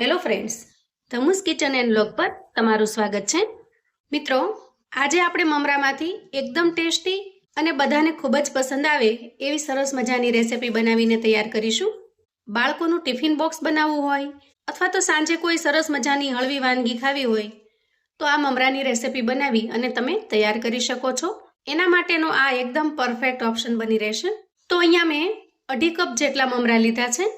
Hello friends, Dhamus kitchen and vlog પર તમારું સ્વાગત છે. મિત્રો, આજે આપણે મમરામાંથી એકદમ ટેસ્ટી અને બધાને ખૂબ જ પસંદ આવે એવી સરસ મજાની રેસિપી બનાવીને તૈયાર કરીશું. બાળકોનું ટિફિન બોક્સ બનાવવું હોય અથવા તો સાંજે કોઈ સરસ મજાની હળવી વાનગી ખાવી હોય તો આ મમરાની રેસિપી બનાવી અને તમે તૈયાર કરી શકો છો. એના માટેનો આ એકદમ પરફેક્ટ ઓપ્શન બની રહેશે. તો અહીંયા મેં 2.5 કપ જેટલા મમરા લીધા છે.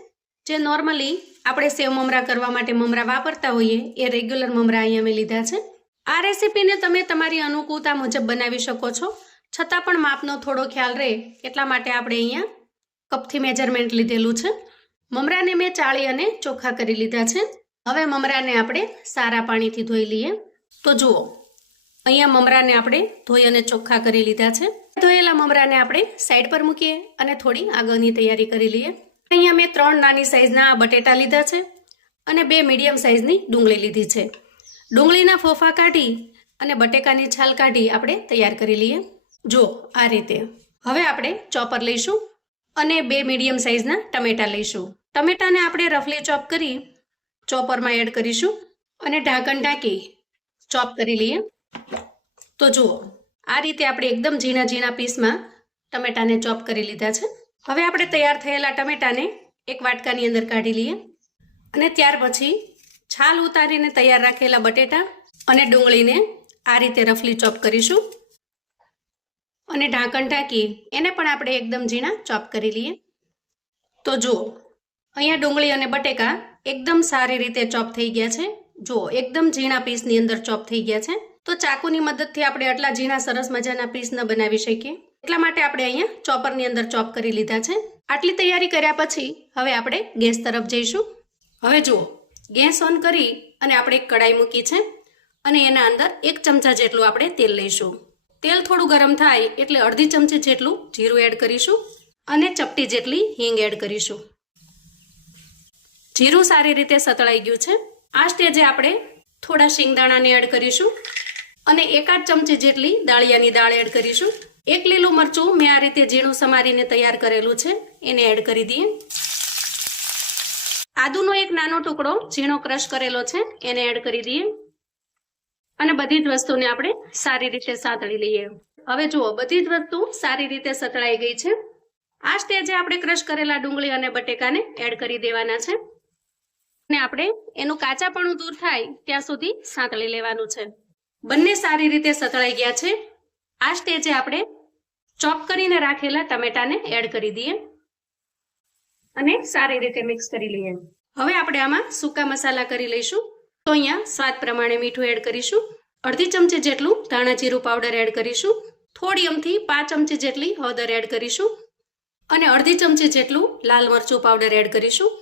જે નોર્મલી આપણે સેવ મમરા કરવા માટે મમરા વાપરતા હોઈએ એ રેગ્યુલર મમરા અહીંયા મેં લીધા છે. આ રેસીપીને તમે તમારી અનુકૂળતા મુજબ બનાવી શકો છો, છતાં પણ માપનો થોડો ખ્યાલ રહે એટલા માટે આપણે અહીંયા કપથી મેજરમેન્ટ લીધેલું છે. મમરાને મેં ચાળી અને ચોખ્ખા કરી લીધા છે. હવે મમરાને આપણે સારા પાણીથી ધોઈ લઈએ. તો જુઓ, અહીંયા મમરાને આપણે ધોઈ અને ચોખ્ખા કરી લીધા છે. ધોયેલા મમરાને આપણે સાઈડ પર મૂકીએ અને થોડી આગળની તૈયારી કરી લઈએ. અહીંયા મેં 3 નાની સાઈઝના બટેટા લીધા છે અને 2 મીડિયમ સાઈઝની ડુંગળી લીધી છે. ડુંગળીના ફોફા કાઢી અને બટેકાની છાલ કાઢી આપણે તૈયાર કરી લઈએ. જો આ રીતે. હવે આપણે ચોપર લઈશું અને 2 મીડિયમ સાઈઝના ટમેટા લઈશું. ટમેટાને આપણે રફલી ચોપ કરી ચોપરમાં એડ કરીશું અને ઢાંકણ ઢાંકી ચોપ કરી લઈએ. તો જુઓ, આ રીતે આપણે એકદમ ઝીણા ઝીણા પીસમાં ટમેટાને ચોપ કરી લીધા છે. હવે આપણે તૈયાર થયેલા ટમેટાને એક વાટકાની અંદર કાઢી લઈએ અને ત્યાર પછી છાલ ઉતારીને તૈયાર રાખેલા બટેટા અને ડુંગળીને આ રીતે રફલી ચોપ કરીશું અને ઢાંકણ ઢાંકી એને પણ આપણે એકદમ ઝીણા ચોપ કરી લઈએ. તો જુઓ, અહીંયા ડુંગળી અને બટેકા એકદમ સારી રીતે ચોપ થઈ ગયા છે. જુઓ, એકદમ ઝીણા પીસની અંદર ચોપ થઈ ગયા છે. તો ચાકુની મદદથી આપણે આટલા ઝીણા સરસ મજાના પીસ ન બનાવી શકીએ, એટલા માટે આપણે અહીંયા ચોપરની અંદર ચોપ કરી લીધા છે. આટલી તૈયારી કર્યા પછી હવે આપણે ગેસ તરફ જઈશું. હવે જુઓ, ગેસ ઓન કરી અને આપણે એક કડાઈ મૂકી છે અને એના અંદર 1 ચમચા જેટલું આપણે તેલ લઈશું. તેલ થોડું ગરમ થાય એટલે અડધી ચમચી જેટલું જીરું એડ કરીશું અને ચપટી જેટલી હિંગ એડ કરીશું. જીરું સારી રીતે સતળાઈ ગયું છે. આ સ્ટેજે આપણે થોડા શિંગદાણાને એડ કરીશું અને 1/8 ચમચી જેટલી દાળિયાની દાળ એડ કરીશું. 1 લીલું મરચું મેં આ રીતે ઝીણું સમારીને તૈયાર કરેલું છે, એને એડ કરી દઈએ. આદુનો એક નાનો ટુકડો ઝીણો ક્રશ કરેલો છે, એને એડ કરી દઈએ અને બધી જ વસ્તુને આપણે સારી રીતે સાતળી લઈએ. હવે જુઓ, બધી જ વસ્તુ સારી રીતે સતળાઈ ગઈ છે. આ સ્ટેજે આપણે ક્રશ કરેલા ડુંગળી અને બટેકાને એડ કરી દેવાના છે અને આપણે એનું કાચાપણું દૂર થાય ત્યાં સુધી સાતળી લેવાનું છે. બંને સારી રીતે સતળાઈ ગયા છે. આ સ્ટેજે આપણે ચોપ કરીને રાખેલા ટમેટાને એડ કરી દઈએ અને સારી રીતે મિક્સ કરી લઈએ. હવે આપણે આમાં સૂકા મસાલા કરી લઈશું. તો અહીંયા સ્વાદ પ્રમાણે મીઠું એડ કરીશું, અડધી ચમચી જેટલું ધાણા જીરું પાવડર એડ કરીશું, થોડી અમથી 5 ચમચી જેટલી હળદર એડ કરીશું અને અડધી ચમચી જેટલું લાલ મરચું પાવડર એડ કરીશું.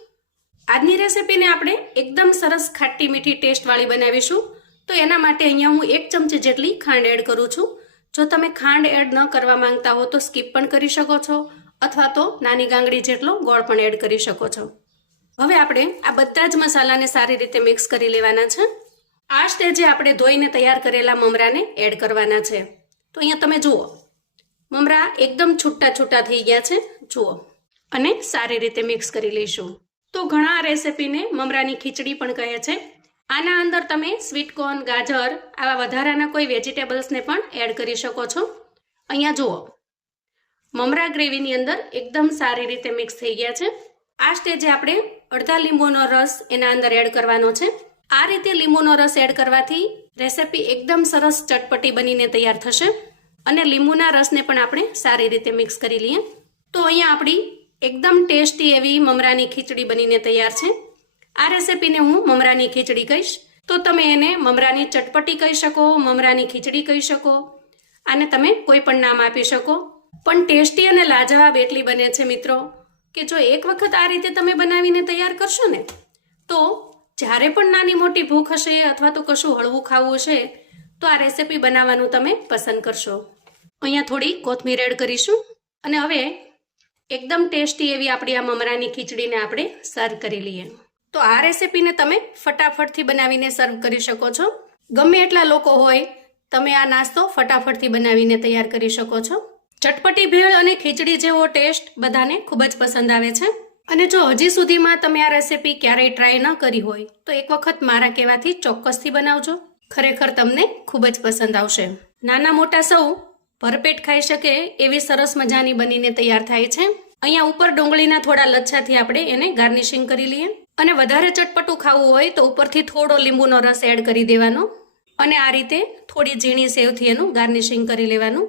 આજની રેસીપીને આપણે એકદમ સરસ ખાટી મીઠી ટેસ્ટવાળી બનાવીશું. તો એના માટે અહીંયા હું 1 ચમચી જેટલી ખાંડ એડ કરું છું. જો તમે ખાંડ એડ ન કરવા માંગતા હો તો સ્કીપ પણ કરી શકો છો અથવા તો નાની ગાંગડી જેટલો ગોળ પણ એડ કરી શકો છો. હવે આપણે આ બધા જ મસાલાને સારી રીતે મિક્સ કરી લેવાના છે. આ સ્ટેજે આપણે ધોઈને તૈયાર કરેલા મમરાને એડ કરવાના છે. તો અહીંયા તમે જુઓ, મમરા એકદમ છૂટા છૂટા થઈ ગયા છે. જુઓ, અને સારી રીતે મિક્સ કરી લઈશું. તો ઘણા આ રેસીપીને મમરાની ખીચડી પણ કહે છે. આના અંદર તમે સ્વીટ કોર્ન, ગાજર આવા વધારાના કોઈ વેજીટેબલ્સને પણ એડ કરી શકો છો. અહીંયા જુઓ, મમરા ગ્રેવીની અંદર એકદમ સારી રીતે મિક્સ થઈ ગયા છે. આ સ્ટેજે આપણે અડધા લીંબુનો રસ એના અંદર એડ કરવાનો છે. આ રીતે લીંબુનો રસ એડ કરવાથી રેસીપી એકદમ સરસ ચટપટી બનીને તૈયાર થશે અને લીંબુના રસને પણ આપણે સારી રીતે મિક્સ કરી લઈએ. તો અહીંયા આપણી એકદમ ટેસ્ટી એવી મમરાની ખીચડી બનીને તૈયાર છે. આ રેસીપીને હું મમરાની ખીચડી કહીશ. તો તમે એને મમરાની ચટપટી કહી શકો, મમરાની ખીચડી કહી શકો, આને તમે કોઈ પણ નામ આપી શકો. પણ ટેસ્ટી અને લાજવાબ એટલી બને છે મિત્રો કે જો એક વખત આ રીતે તમે બનાવીને તૈયાર કરશો ને તો જ્યારે પણ નાની મોટી ભૂખ હશે અથવા તો કશું હળવું ખાવું હશે તો આ રેસીપી બનાવવાનું તમે પસંદ કરશો. અહીંયા થોડી કોથમીર એડ કરીશું અને હવે એકદમ ટેસ્ટી એવી આપણી આ મમરાની ખીચડીને આપણે સર્વ કરી લઈએ. તો આ રેસીપીને તમે ફટાફટથી બનાવીને સર્વ કરી શકો છો. ગમે એટલા લોકો હોય તમે આ નાસ્તો ફટાફટથી બનાવીને તૈયાર કરી શકો છો. ચટપટી ભેળ અને ખીચડી જેવો ટેસ્ટ બધાને ખૂબ જ પસંદ આવે છે. અને જો હજી સુધીમાં તમે આ રેસિપી ક્યારેય ટ્રાય ન કરી હોય તો એક વખત મારા કહેવાથી ચોક્કસથી બનાવજો. ખરેખર તમને ખૂબ જ પસંદ આવશે. નાના મોટા સૌ ભરપેટ ખાઈ શકે એવી સરસ મજાની બનીને તૈયાર થાય છે. અહીંયા ઉપર ડુંગળીના થોડા લચ્છાથી આપણે એને ગાર્નિશિંગ કરી લઈએ. અને વધારે ચટપટું ખાવું હોય તો ઉપરથી થોડો લીંબુનો રસ એડ કરી દેવાનો અને આ રીતે થોડી ઝીણી સેવથી એનું ગાર્નિશિંગ કરી લેવાનું.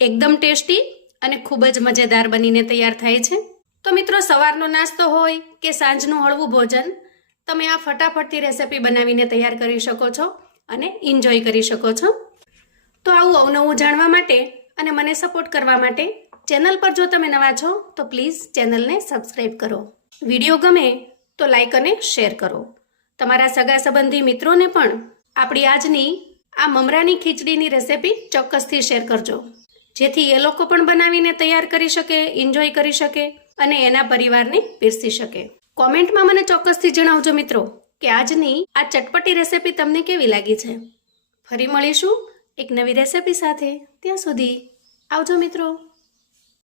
એકદમ ટેસ્ટી અને ખૂબ જ મજેદાર બનીને તૈયાર થાય છે. તો મિત્રો, સવારનો નાસ્તો હોય કે સાંજનું હળવું ભોજન, તમે આ ફટાફટથી રેસિપી બનાવીને તૈયાર કરી શકો છો અને એન્જોય કરી શકો છો. તો આવું અવનવું જાણવા માટે અને મને સપોર્ટ કરવા માટે ચેનલ પર જો તમે નવા છો તો પ્લીઝ ચેનલને સબસ્ક્રાઈબ કરો. વિડીયો ગમે તો લાઈક અને શેર કરો. તમારા સગા સંબંધી મિત્રોને પણ આપણી આજની આ મમરાની ખીચડીની રેસિપી ચોક્કસથી શેર કરજો, જેથી એ લોકો પણ બનાવીને તૈયાર કરી શકે, એન્જોય કરી શકે અને એના પરિવારને પીરસી શકે. કોમેન્ટમાં મને ચોક્કસથી જણાવજો મિત્રો કે આજની આ ચટપટી રેસિપી તમને કેવી લાગી છે. ફરી મળીશું એક નવી રેસિપી સાથે. ત્યાં સુધી આવજો મિત્રો.